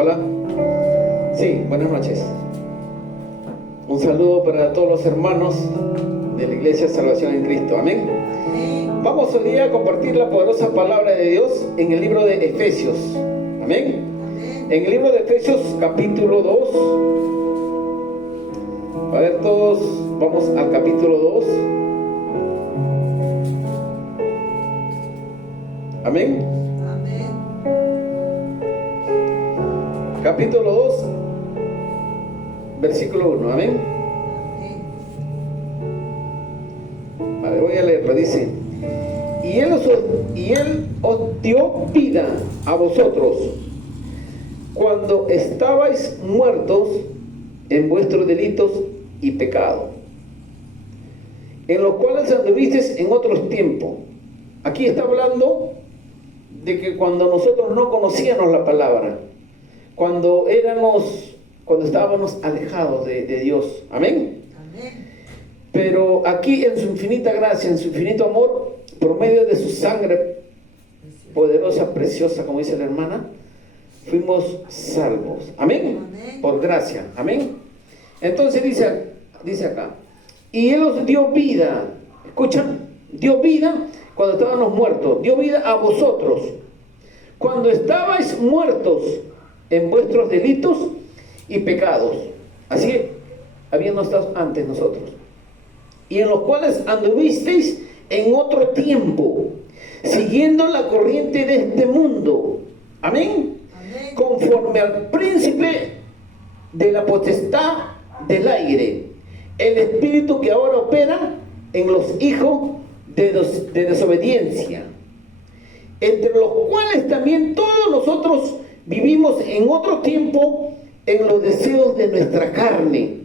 Hola. Sí, buenas noches. Un saludo para todos los hermanos de la Iglesia Salvación en Cristo. Amén. Vamos hoy día a compartir la poderosa palabra de Dios en el libro de Efesios. Amén. En el libro de Efesios capítulo 2. A ver, todos vamos al capítulo 2. Amén. Capítulo 2, versículo 1. Amén. Vale, voy a leerlo. Dice: y él os dio vida a vosotros cuando estabais muertos en vuestros delitos y pecados, en los cuales anduvisteis en otros tiempos. Aquí está hablando de que cuando nosotros no conocíamos la palabra, cuando estábamos alejados de Dios. Amén. Amén. Pero aquí en su infinita gracia, en su infinito amor, por medio de su sangre poderosa, preciosa, como dice la hermana, fuimos salvos. Amén. Amén. Por gracia. Amén. Entonces dice acá: y Él os dio vida. ¿Escuchan? Dio vida cuando estábamos muertos. Dio vida a vosotros cuando estabais muertos en vuestros delitos y pecados. Así habíamos estado antes nosotros, y en los cuales anduvisteis en otro tiempo, siguiendo la corriente de este mundo. Amén. Amén. Conforme al príncipe de la potestad del aire, el espíritu que ahora opera en los hijos de desobediencia, entre los cuales también todos nosotros vivimos en otro tiempo en los deseos de nuestra carne,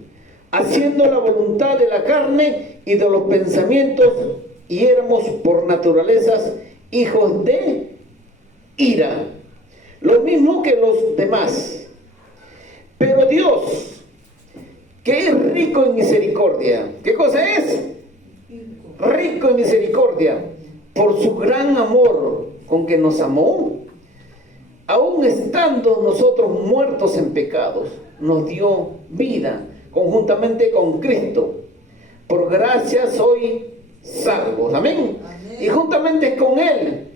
haciendo la voluntad de la carne y de los pensamientos, y éramos por naturalezas hijos de ira, lo mismo que los demás. Pero Dios, que es rico en misericordia, ¿qué cosa es? Rico en misericordia, por su gran amor con que nos amó, aun estando nosotros muertos en pecados, nos dio vida conjuntamente con Cristo. Por gracia sois salvos. Amén. Amén. Y juntamente con Él,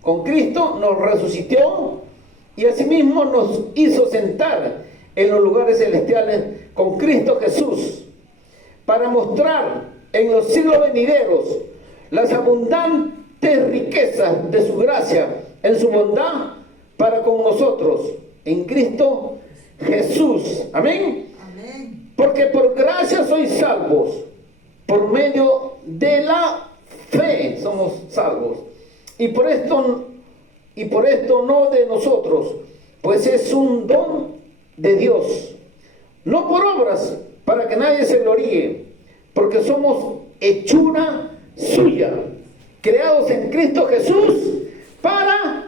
con Cristo, nos resucitó y asimismo nos hizo sentar en los lugares celestiales con Cristo Jesús, para mostrar en los siglos venideros las abundantes riquezas de su gracia en su bondad para con nosotros en Cristo Jesús. Amén. Amén. Porque por gracia sois salvos, por medio de la fe somos salvos, y por esto no de nosotros, pues es un don de Dios, no por obras, para que nadie se gloríe, porque somos hechura suya, creados en Cristo Jesús para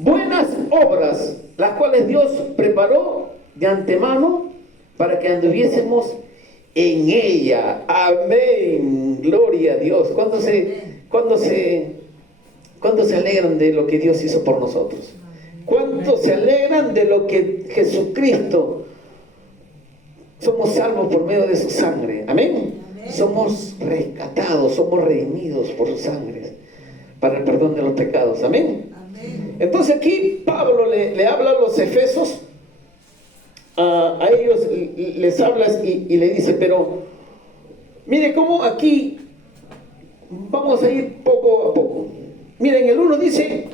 buenas obras, las cuales Dios preparó de antemano para que anduviésemos en ella. Amén. Gloria a Dios. ¿Cuándo se alegran de lo que Dios hizo por nosotros? ¿Cuánto se alegran de lo que Jesucristo? Somos salvos por medio de su sangre. Amén. Amén. Somos rescatados, somos redimidos por su sangre para el perdón de los pecados. Amén. Amén. Entonces aquí Pablo le habla a los efesios, a ellos les habla y le dice: pero mire cómo aquí vamos a ir poco a poco. Miren, el 1 dice: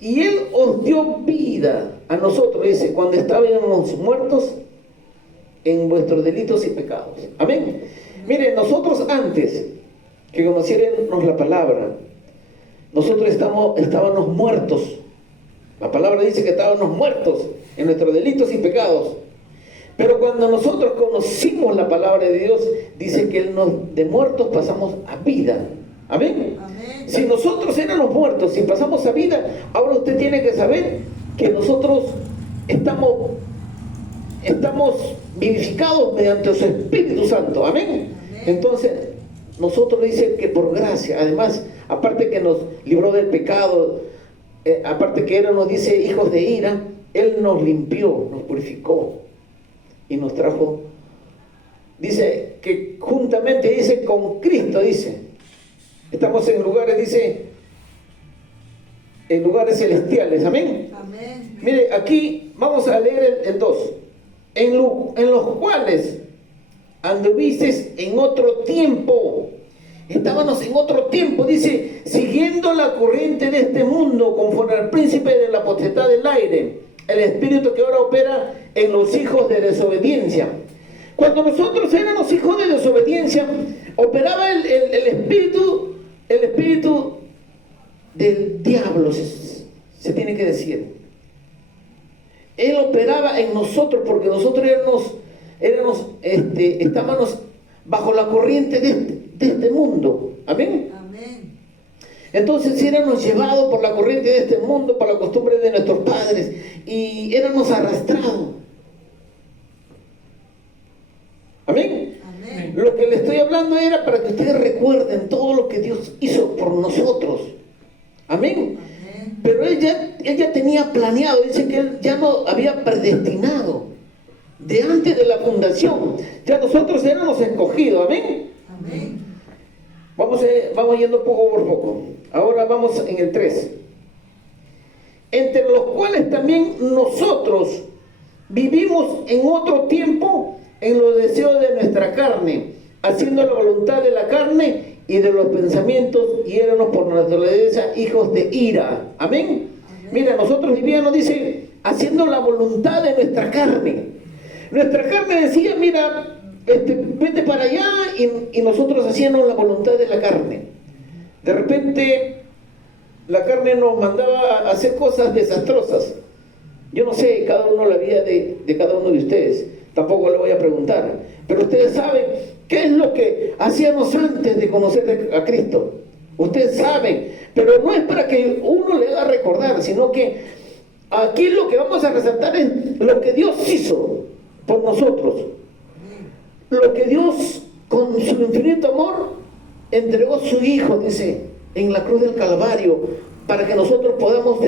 y Él os dio vida a nosotros, dice, cuando estábamos muertos en vuestros delitos y pecados. Amén. Miren, nosotros antes que conociéramos la palabra, nosotros estábamos muertos. La palabra dice que estábamos muertos en nuestros delitos y pecados. Pero cuando nosotros conocimos la palabra de Dios, dice que de muertos pasamos a vida. Amén. Amén. Si nosotros éramos muertos y pasamos a vida, ahora usted tiene que saber que nosotros estamos vivificados mediante su Espíritu Santo. Amén. Amén. Entonces, nosotros dice que por gracia, además, aparte que nos libró del pecado, aparte que Él nos dice hijos de ira, Él nos limpió, nos purificó y nos trajo. Dice que juntamente, dice, con Cristo, dice. Estamos en lugares, dice, en lugares celestiales. Amén. Amén. Mire, aquí vamos a leer el 2. En los cuales anduvisteis en otro tiempo. Estábamos en otro tiempo, dice, siguiendo la corriente de este mundo, conforme al príncipe de la potestad del aire, el espíritu que ahora opera en los hijos de desobediencia. Cuando nosotros éramos hijos de desobediencia, operaba el espíritu del diablo, se tiene que decir. Él operaba en nosotros porque nosotros estábamos bajo la corriente de este mundo. Amén. Amén. Entonces éramos llevados por la corriente de este mundo, por la costumbre de nuestros padres, y éramos arrastrados. Amén. Amén. Lo que le estoy hablando era para que ustedes recuerden todo lo que Dios hizo por nosotros. Amén. Amén. Pero él ya tenía planeado, dice que él ya no había predestinado de antes de la fundación. Ya nosotros éramos escogidos. Amén. Amén. Vamos yendo poco por poco. Ahora vamos en el 3. Entre los cuales también nosotros vivimos en otro tiempo en los deseos de nuestra carne, haciendo la voluntad de la carne y de los pensamientos, y éramos por naturaleza hijos de ira. Amén. Amén. Mira, nosotros vivíamos, dice, haciendo la voluntad de nuestra carne. Nuestra carne decía, mira, vete para allá, y nosotros hacíamos la voluntad de la carne. De repente la carne nos mandaba a hacer cosas desastrosas. Yo no sé cada uno la vida de cada uno de ustedes, tampoco le voy a preguntar, pero ustedes saben qué es lo que hacíamos antes de conocer a Cristo. Ustedes saben, pero no es para que uno le haga recordar, sino que aquí lo que vamos a resaltar es lo que Dios hizo por nosotros. Lo que Dios, con su infinito amor, entregó a su Hijo, dice, en la cruz del Calvario, para que nosotros podamos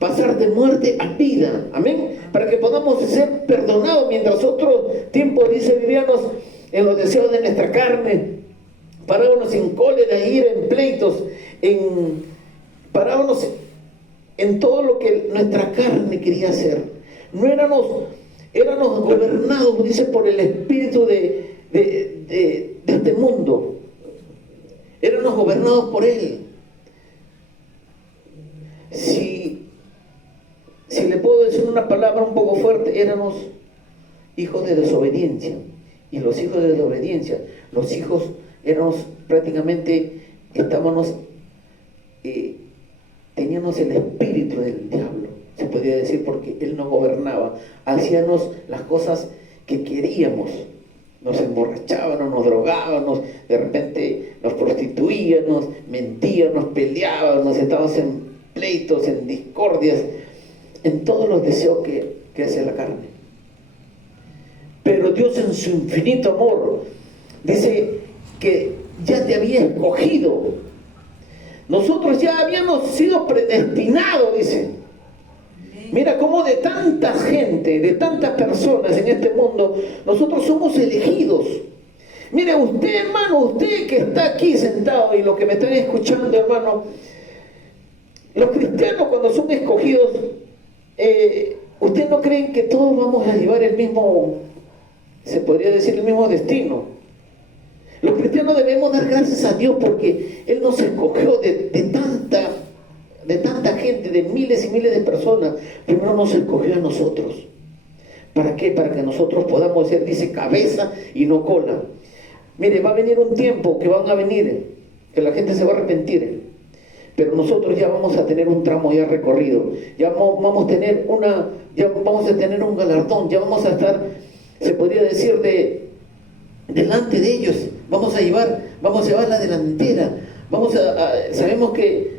pasar de muerte a vida. Amén. Para que podamos ser perdonados mientras otro tiempo, dice, vivíamos en los deseos de nuestra carne. Parábamos en cólera, ira, en pleitos, parábamos en todo lo que nuestra carne quería hacer. No éramos gobernados, dice, por el espíritu de este mundo. Éramos gobernados por él. Si le puedo decir una palabra un poco fuerte, éramos hijos de desobediencia. Y los hijos de desobediencia, los hijos éramos prácticamente, teníamos el espíritu del diablo, se podría decir, porque él nos gobernaba. Hacíamos las cosas que queríamos. Nos emborrachábamos, nos drogábamos, de repente nos prostituíamos, mentíamos, peleábamos, estábamos en pleitos, en discordias, en todos los deseos que hace la carne. Pero Dios, en su infinito amor, dice que ya te había escogido. Nosotros ya habíamos sido predestinados, dice. Mira cómo de tanta gente, de tantas personas en este mundo, nosotros somos elegidos. Mire usted, hermano, usted que está aquí sentado y los que me están escuchando, hermano, los cristianos cuando son escogidos, ¿ustedes no creen que todos vamos a llevar el mismo, se podría decir, el mismo destino? Los cristianos debemos dar gracias a Dios porque Él nos escogió de tanta gente, de miles y miles de personas. Primero nos escogió a nosotros. ¿Para qué? Para que nosotros podamos ser, dice, cabeza y no cola. Mire, va a venir un tiempo que van a venir, que la gente se va a arrepentir, pero nosotros ya vamos a tener un tramo ya recorrido, ya vamos a tener un galardón, ya vamos a estar, se podría decir, delante de ellos, vamos a llevar la delantera, sabemos que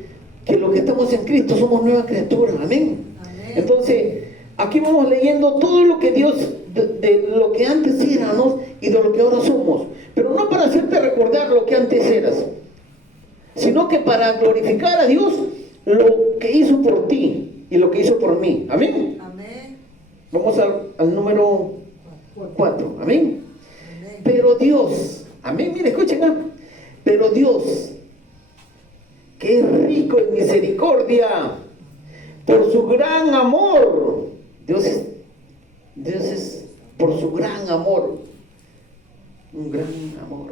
los que estamos en Cristo somos nuevas criaturas. Amén. Amén. Entonces, aquí vamos leyendo todo lo que Dios, de lo que antes éramos y de lo que ahora somos, pero no para hacerte recordar lo que antes eras, sino que para glorificar a Dios lo que hizo por ti y lo que hizo por mí. Amén. Amén. Vamos al número 4. Amén. Pero Dios, amén, mire, escuchen, pero Dios, que es rico en misericordia, por su gran amor, Dios es por su gran amor, un gran amor,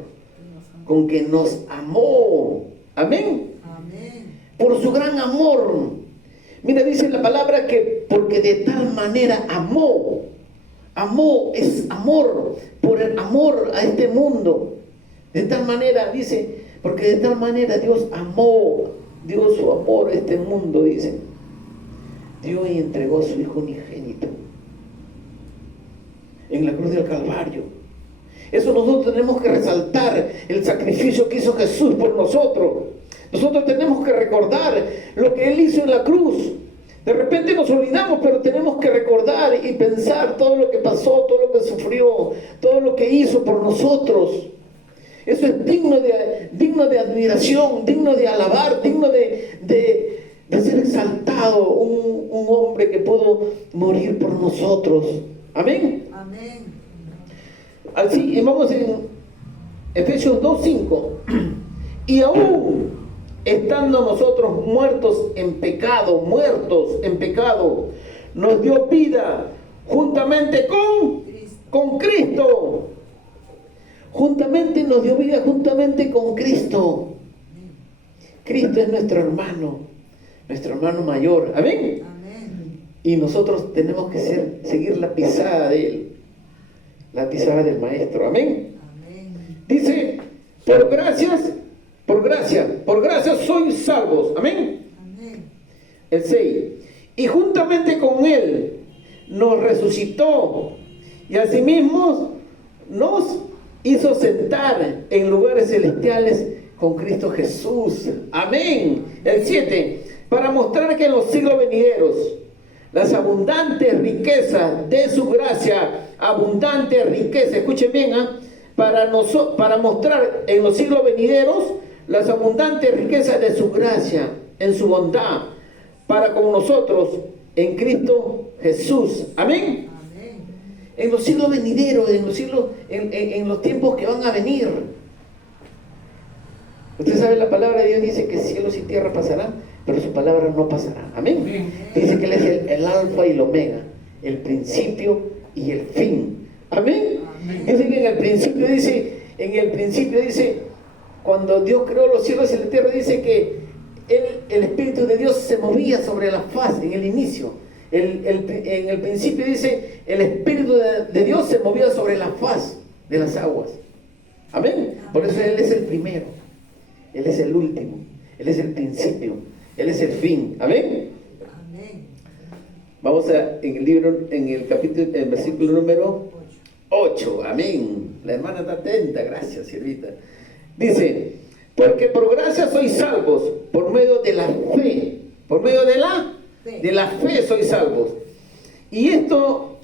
con que nos amó, amén, por su gran amor. Mira, dice la palabra que porque de tal manera amó es amor, por el amor a este mundo. De tal manera, dice, porque de tal manera Dios amó, dio su amor a este mundo, dice. Dio y entregó a su Hijo unigénito en la cruz del Calvario. Eso nosotros tenemos que resaltar, el sacrificio que hizo Jesús por nosotros. Nosotros tenemos que recordar lo que Él hizo en la cruz. De repente nos olvidamos, pero tenemos que recordar y pensar todo lo que pasó, todo lo que sufrió, todo lo que hizo por nosotros. Eso es digno de admiración, digno de alabar, digno de ser exaltado. Un hombre que pudo morir por nosotros. Amén. Amén. Así, y vamos en Efesios 2:5. Y aún estando nosotros muertos en pecado, nos dio vida juntamente con Cristo. Juntamente nos dio vida juntamente con Cristo. Cristo es nuestro hermano mayor. Amén. Amén. Y nosotros tenemos que seguir la pisada de Él, la pisada del Maestro. Amén. Amén. Dice, por gracia sois salvos. Amén. Amén. El 6. Y juntamente con Él nos resucitó y asimismo nos hizo sentar en lugares celestiales con Cristo Jesús. Amén. El 7. Para mostrar que en los siglos venideros las abundantes riquezas de su gracia, abundante riqueza, escuchen bien, para mostrar en los siglos venideros las abundantes riquezas de su gracia, en su bondad, para con nosotros en Cristo Jesús. Amén. Amén. En los siglos venideros, en los tiempos que van a venir. Usted sabe, la palabra de Dios dice que cielos y tierra pasarán, pero su palabra no pasará. Amén. Amén. Dice que Él es el alfa y el omega, el principio y el fin. Amén. Amén. Dice que en el principio dice, cuando Dios creó los cielos y la tierra, dice que el Espíritu de Dios se movía sobre la faz en el inicio. En el principio dice, el Espíritu de Dios se movía sobre la faz de las aguas. Amén. Por eso Él es el primero, Él es el último, Él es el principio, Él es el fin. Amén. Amén. Vamos en el versículo número 8. Amén. La hermana está atenta, gracias, siervita. Dice, porque por gracia sois salvos por medio de la fe. Por medio de la fe sois salvos. Y esto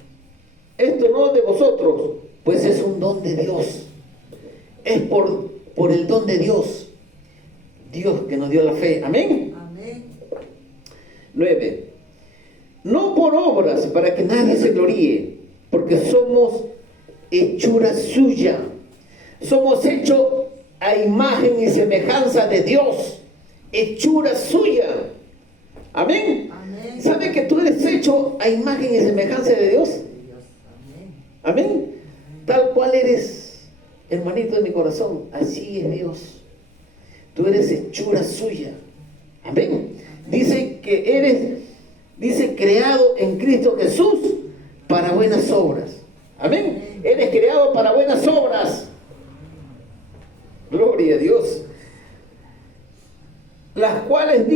no de vosotros, pues es un don de Dios. Es por el don de Dios. Dios que nos dio la fe. Amén. Amén. 9. No por obras para que nadie se gloríe, porque somos hechura suya. Somos hechos a imagen y semejanza de Dios. Hechura suya. Amén. Amén. ¿Sabe que tú eres hecho a imagen y semejanza de Dios? Amén. Amén. Tal cual eres, hermanito de mi corazón, así es Dios. Tú eres hechura suya. Amén. Dice que dice creado en Cristo Jesús para buenas obras. Amén. Eres creado para buenas obras. Gloria a Dios. Las cuales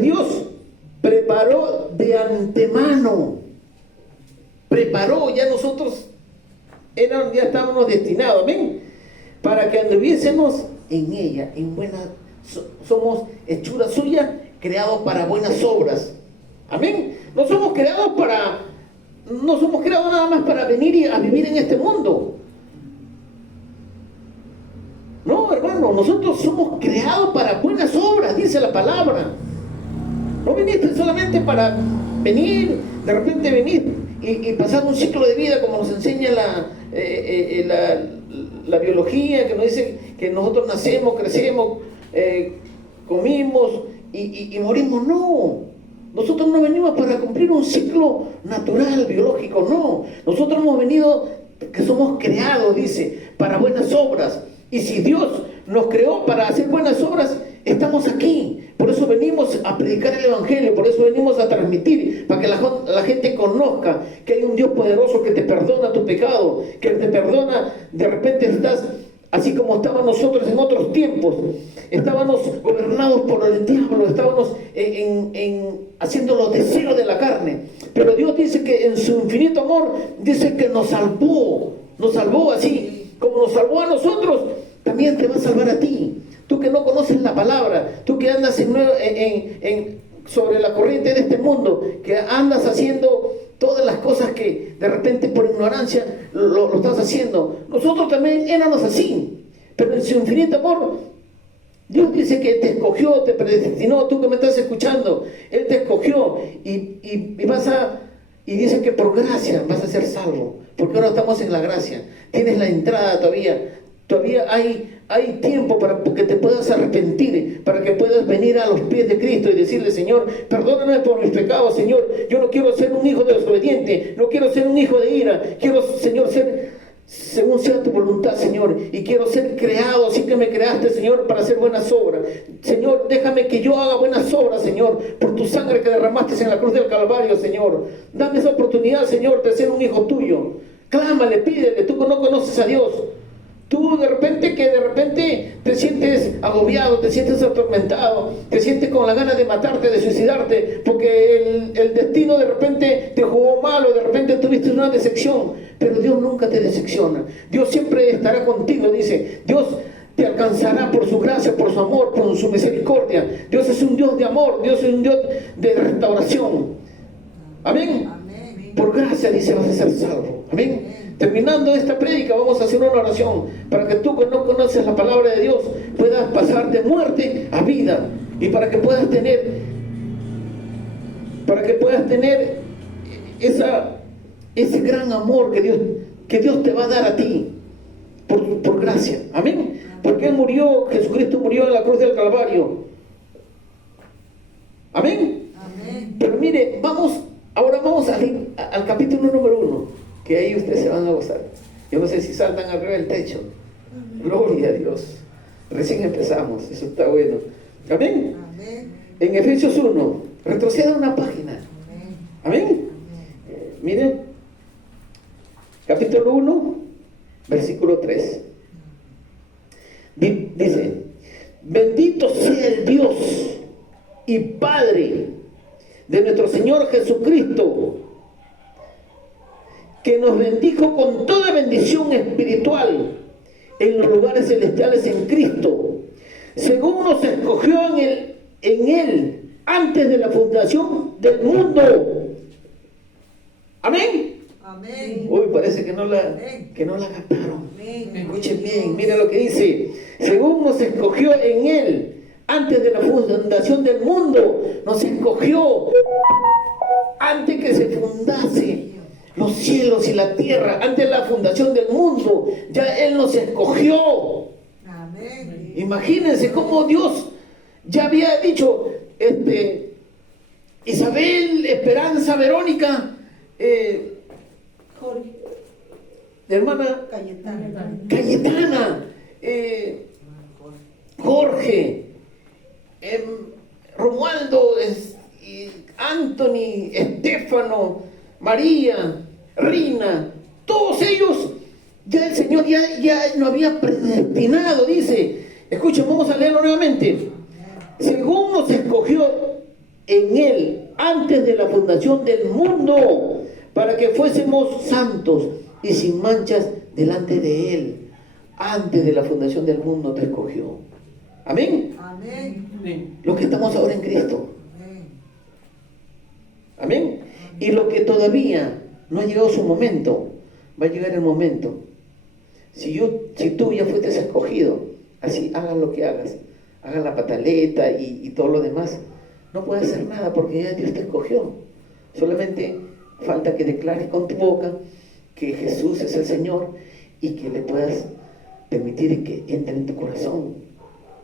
Dios preparó de antemano. Preparó, ya nosotros ya estábamos destinados. Amén. Para que anduviésemos en ella, somos hechura suya, creados para buenas obras. Amén. No somos creados nada más para venir a vivir en este mundo. No, hermano, nosotros somos creados para buenas obras, dice la palabra. No viniste solamente para venir, de repente venir y pasar un ciclo de vida como nos enseña la biología, que nos dice que nosotros nacemos, crecemos, comimos y morimos. No, nosotros no venimos para cumplir un ciclo natural, biológico, no. Nosotros hemos venido, que somos creados, dice, para buenas obras. Y si Dios nos creó para hacer buenas obras, estamos aquí. Por eso venimos a predicar el Evangelio, por eso venimos a transmitir, para que la gente conozca que hay un Dios poderoso que te perdona tu pecado, que te perdona. De repente estás así como estábamos nosotros en otros tiempos, estábamos gobernados por el diablo, estábamos haciendo los deseos de la carne, pero Dios dice que en su infinito amor, dice que nos salvó así, como nos salvó a nosotros, también te va a salvar a ti. Tú que no conoces la palabra, tú que andas sobre la corriente de este mundo, que andas haciendo todas las cosas que de repente por ignorancia lo estás haciendo. Nosotros también éramos así, pero en su infinito amor, Dios dice que te escogió, te predestinó. Tú que me estás escuchando, Él te escogió y dice que por gracia vas a ser salvo, porque ahora estamos en la gracia. Tienes la entrada todavía hay tiempo para que te puedas arrepentir, para que puedas venir a los pies de Cristo y decirle: Señor, perdóname por mis pecados, Señor. Yo no quiero ser un hijo desobediente, no quiero ser un hijo de ira. Quiero, Señor, ser según sea tu voluntad, Señor, y quiero ser creado así que me creaste, Señor, para hacer buenas obras. Señor, déjame que yo haga buenas obras, Señor, por tu sangre que derramaste en la cruz del Calvario, Señor. Dame esa oportunidad, Señor, de ser un hijo tuyo. Clámale, pídele. Tú no conoces a Dios. Tú de repente te sientes agobiado, te sientes atormentado, te sientes con la gana de matarte, de suicidarte, porque el destino de repente te jugó mal o de repente tuviste una decepción. Pero Dios nunca te decepciona. Dios siempre estará contigo, dice. Dios te alcanzará por su gracia, por su amor, por su misericordia. Dios es un Dios de amor, Dios es un Dios de restauración. Amén. Amén. Por gracia, dice, vas a ser salvo. Amén. Terminando esta prédica, vamos a hacer una oración para que tú que no conoces la palabra de Dios puedas pasar de muerte a vida, y para que puedas tener ese gran amor que Dios te va a dar a ti por gracia. Amén. Porque Jesucristo murió en la cruz del Calvario. Amén. Amén. Pero mire, ahora vamos al capítulo número 1, que ahí ustedes se van a gozar. Yo no sé si saltan arriba del techo. Gloria a Dios. Recién empezamos, eso está bueno. Amén. Amén. En Efesios 1, retroceda una página. Amén. Amén. Miren, capítulo 1, versículo 3. Dice: bendito sea el Dios y Padre de nuestro Señor Jesucristo, que nos bendijo con toda bendición espiritual en los lugares celestiales en Cristo, según nos escogió en Él antes de la fundación del mundo. Amén. Amén. Uy, parece que no la captaron. Escuchen bien, miren lo que dice: según nos escogió en Él antes de la fundación del mundo. Nos escogió antes que se fundase los cielos y la tierra, antes de la fundación del mundo. Ya Él nos escogió. Amén. Imagínense cómo Dios ya había dicho, Isabel, Esperanza, Verónica, hermana Cayetana, Jorge, Romualdo, Anthony, Estefano, María, Rina, todos ellos, ya el Señor ya lo había predestinado, dice. Escuchen, vamos a leerlo nuevamente. Según nos escogió en Él antes de la fundación del mundo, para que fuésemos santos y sin manchas delante de Él. Antes de la fundación del mundo te escogió. Amén. Amén. Los que estamos ahora en Cristo. Amén. Y lo que todavía no ha llegado su momento, va a llegar el momento. Si tú ya fuiste escogido, así hagas lo que hagas, hagas la pataleta y todo lo demás, no puedes hacer nada porque ya Dios te escogió. Solamente falta que declares con tu boca que Jesús es el Señor y que le puedas permitir que entre en tu corazón.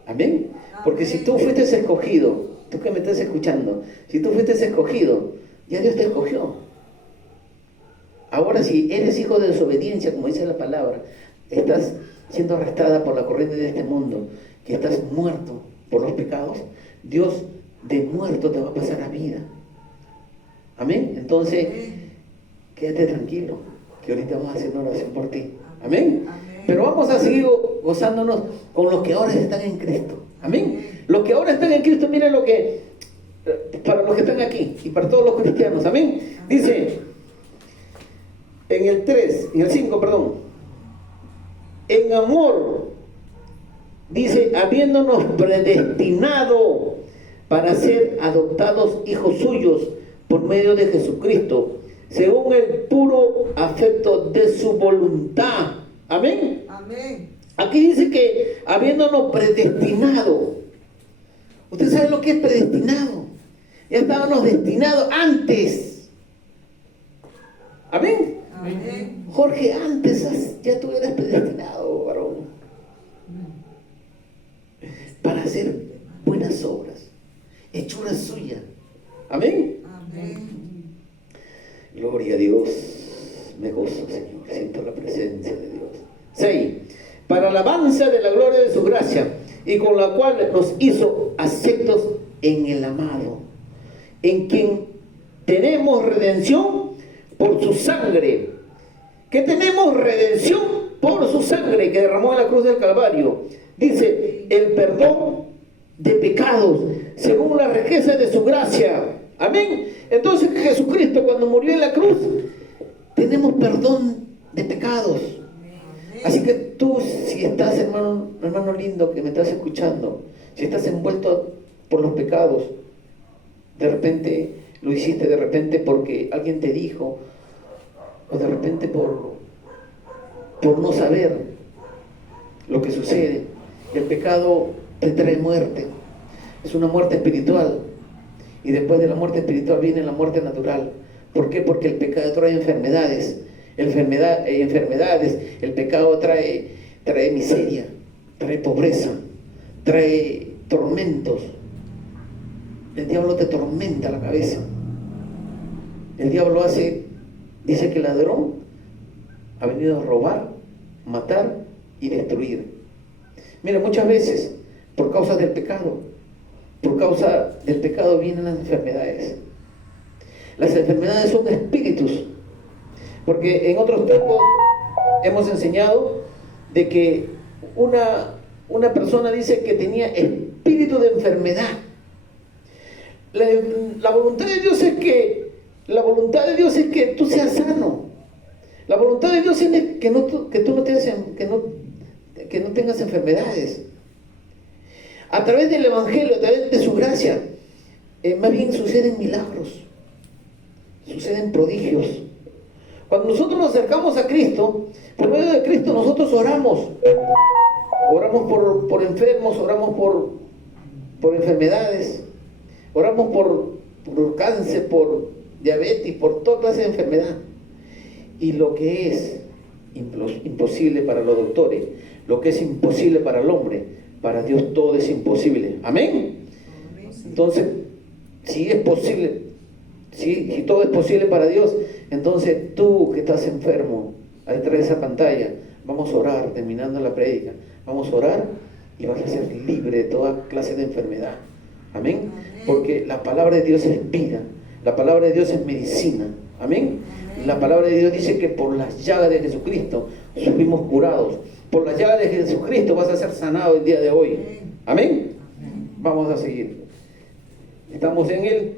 Amén. Porque si tú fuiste escogido, tú que me estás escuchando, si tú fuiste escogido, ya Dios te escogió. Ahora si eres hijo de desobediencia, como dice la palabra, estás siendo arrastrada por la corriente de este mundo, que estás muerto por los pecados, Dios de muerto te va a pasar a vida. Amén. Entonces, quédate tranquilo, que ahorita vamos a hacer una oración por ti. Amén. Pero vamos a seguir gozándonos con los que ahora están en Cristo. Amén. Los que ahora están en Cristo, miren lo que, para los que están aquí y para todos los cristianos. Amén. Dice, en el 5, perdón. En amor, dice, habiéndonos predestinado para ser adoptados hijos suyos por medio de Jesucristo, según el puro afecto de su voluntad. Amén. Amén. Aquí dice que habiéndonos predestinado. ¿Usted sabe lo que es predestinado? Ya estábamos destinados antes. Amén. Amén. Jorge, antes ya tú eras predestinado, varón, para hacer buenas obras, hechura suya. Amén. Amén. Gloria a Dios. Me gozo, Señor. Siento la presencia de Dios. 6. Para alabanza de la gloria de su gracia, y con la cual nos hizo aceptos en el amado, en quien tenemos redención por su sangre. Que tenemos redención por su sangre que derramó en la cruz del Calvario. Dice, el perdón de pecados según la riqueza de su gracia. Amén. Entonces Jesucristo, cuando murió en la cruz, tenemos perdón de pecados. Así que tú, si estás, hermano lindo que me estás escuchando, si estás envuelto por los pecados, de repente lo hiciste, de repente porque alguien te dijo, o de repente por no saber lo que sucede. El pecado te trae muerte, es una muerte espiritual, y después de la muerte espiritual viene la muerte natural. ¿Por qué? Porque el pecado trae enfermedades, el pecado trae miseria, trae pobreza, trae tormentos. El diablo te tormenta la cabeza. El diablo dice que el ladrón ha venido a robar, matar y destruir. Mira, muchas veces por causa del pecado vienen las enfermedades. Las enfermedades son espíritus, porque en otros tiempos hemos enseñado de que una persona dice que tenía espíritu de enfermedad. La voluntad de Dios es que tú seas sano. La voluntad de Dios es que no tengas enfermedades. A través del Evangelio, a través de su gracia, más bien suceden milagros, suceden prodigios. Cuando nosotros nos acercamos a Cristo, por medio de Cristo nosotros oramos por enfermos, oramos por enfermedades, oramos por cáncer, por diabetes, por toda clase de enfermedad. Y lo que es imposible para los doctores, lo que es imposible para el hombre, para Dios todo es imposible. Amén. Entonces, si es posible, si todo es posible para Dios, entonces tú que estás enfermo, ahí detrás de esa pantalla, vamos a orar, terminando la prédica, vamos a orar y vas a ser libre de toda clase de enfermedad. Amén. Porque la palabra de Dios es vida, la palabra de Dios es medicina. Amén. La palabra de Dios dice que por las llagas de Jesucristo fuimos curados. Por las llagas de Jesucristo vas a ser sanado el día de hoy. Amén. Vamos a seguir. Estamos en el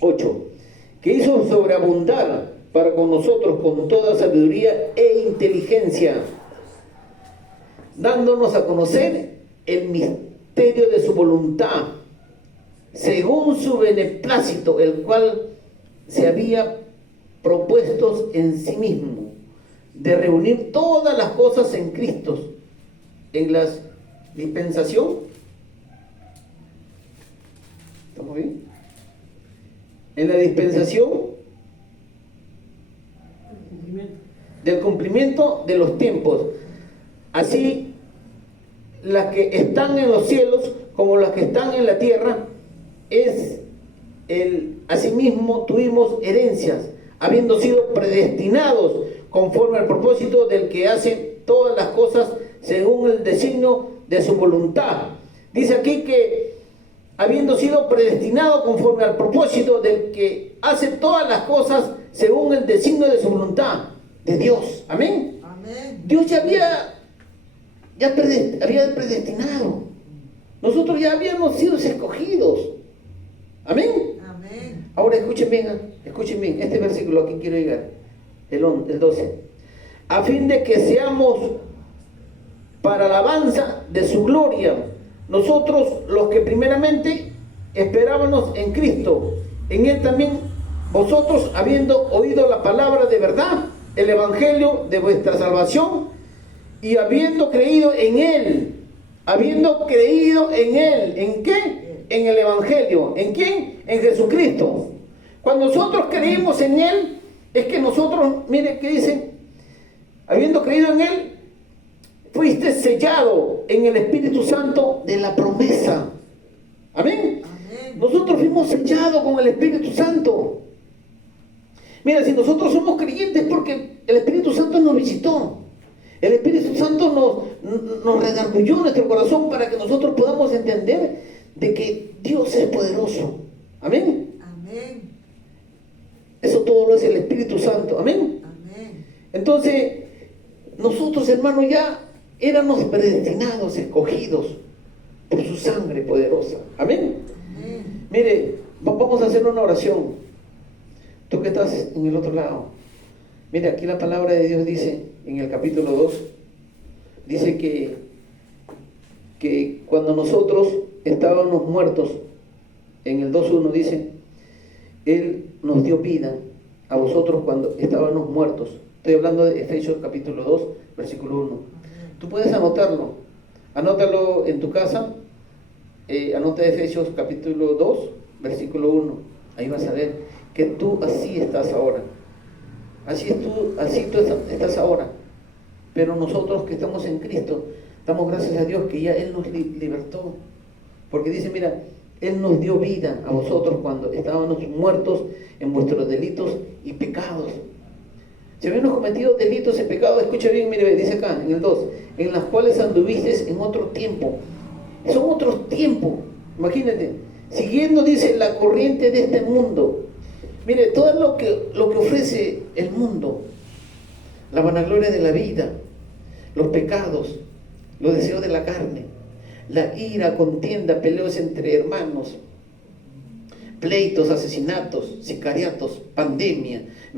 8. Que hizo sobreabundar para con nosotros con toda sabiduría e inteligencia, dándonos a conocer el misterio de su voluntad, según su beneplácito, el cual se había propuestos en sí mismo, de reunir todas las cosas en Cristo, en la dispensación. ¿Estamos bien? En la dispensación del cumplimiento de los tiempos, así las que están en los cielos como las que están en la tierra, asimismo tuvimos herencias, habiendo sido predestinados conforme al propósito del que hace todas las cosas según el designio de su voluntad. Dice aquí que habiendo sido predestinado conforme al propósito del que hace todas las cosas según el designio de su voluntad, de Dios. Amén. Amén. Dios ya había predestinado. Nosotros ya habíamos sido escogidos. Amén. Amén. Ahora escuchen bien, este versículo aquí quiero llegar, el 12. A fin de que seamos para alabanza de su gloria, nosotros los que primeramente esperábamos en Cristo, en Él también vosotros, habiendo oído la palabra de verdad, el evangelio de vuestra salvación, y habiendo creído en Él, ¿en qué? En el evangelio. ¿En quién? En Jesucristo. Cuando nosotros creímos en Él, es que nosotros, mire que dicen, habiendo creído en Él, fuiste sellado en el Espíritu Santo de la promesa. Amén. Amén. Nosotros fuimos sellados con el Espíritu Santo. Mira, si nosotros somos creyentes porque el Espíritu Santo nos visitó. El Espíritu Santo nos redarguyó nuestro corazón para que nosotros podamos entender de que Dios es poderoso. Amén. Amén. Eso todo lo hace el Espíritu Santo. Amén. Amén. Entonces, nosotros, hermanos, ya éramos predestinados, escogidos por su sangre poderosa. Amén. Amén. Mire, vamos a hacer una oración. Tú que estás en el otro lado. Mire, aquí la palabra de Dios dice, en el capítulo 2, dice que cuando nosotros estábamos muertos, en el 2:1 dice, Él nos dio vida a vosotros cuando estábamos muertos. Estoy hablando de Efesios capítulo 2, versículo 1. Tú puedes anotarlo. Anótalo en tu casa. Anota Efesios capítulo 2, versículo 1. Ahí vas a ver que tú así estás ahora. Así tú estás ahora. Pero nosotros que estamos en Cristo, damos gracias a Dios que ya Él nos libertó. Porque dice, mira, Él nos dio vida a vosotros cuando estábamos muertos en vuestros delitos y pecados. Si habíamos cometido delitos y pecados, escucha bien, mire, dice acá en el 2, en las cuales anduvisteis en otro tiempo. Son otros tiempos, imagínate, siguiendo, dice, la corriente de este mundo. Mire, todo lo que ofrece el mundo, la vanagloria de la vida, los pecados, los deseos de la carne, la ira, contienda, peleas entre hermanos, pleitos, asesinatos, sicariatos, pandemia,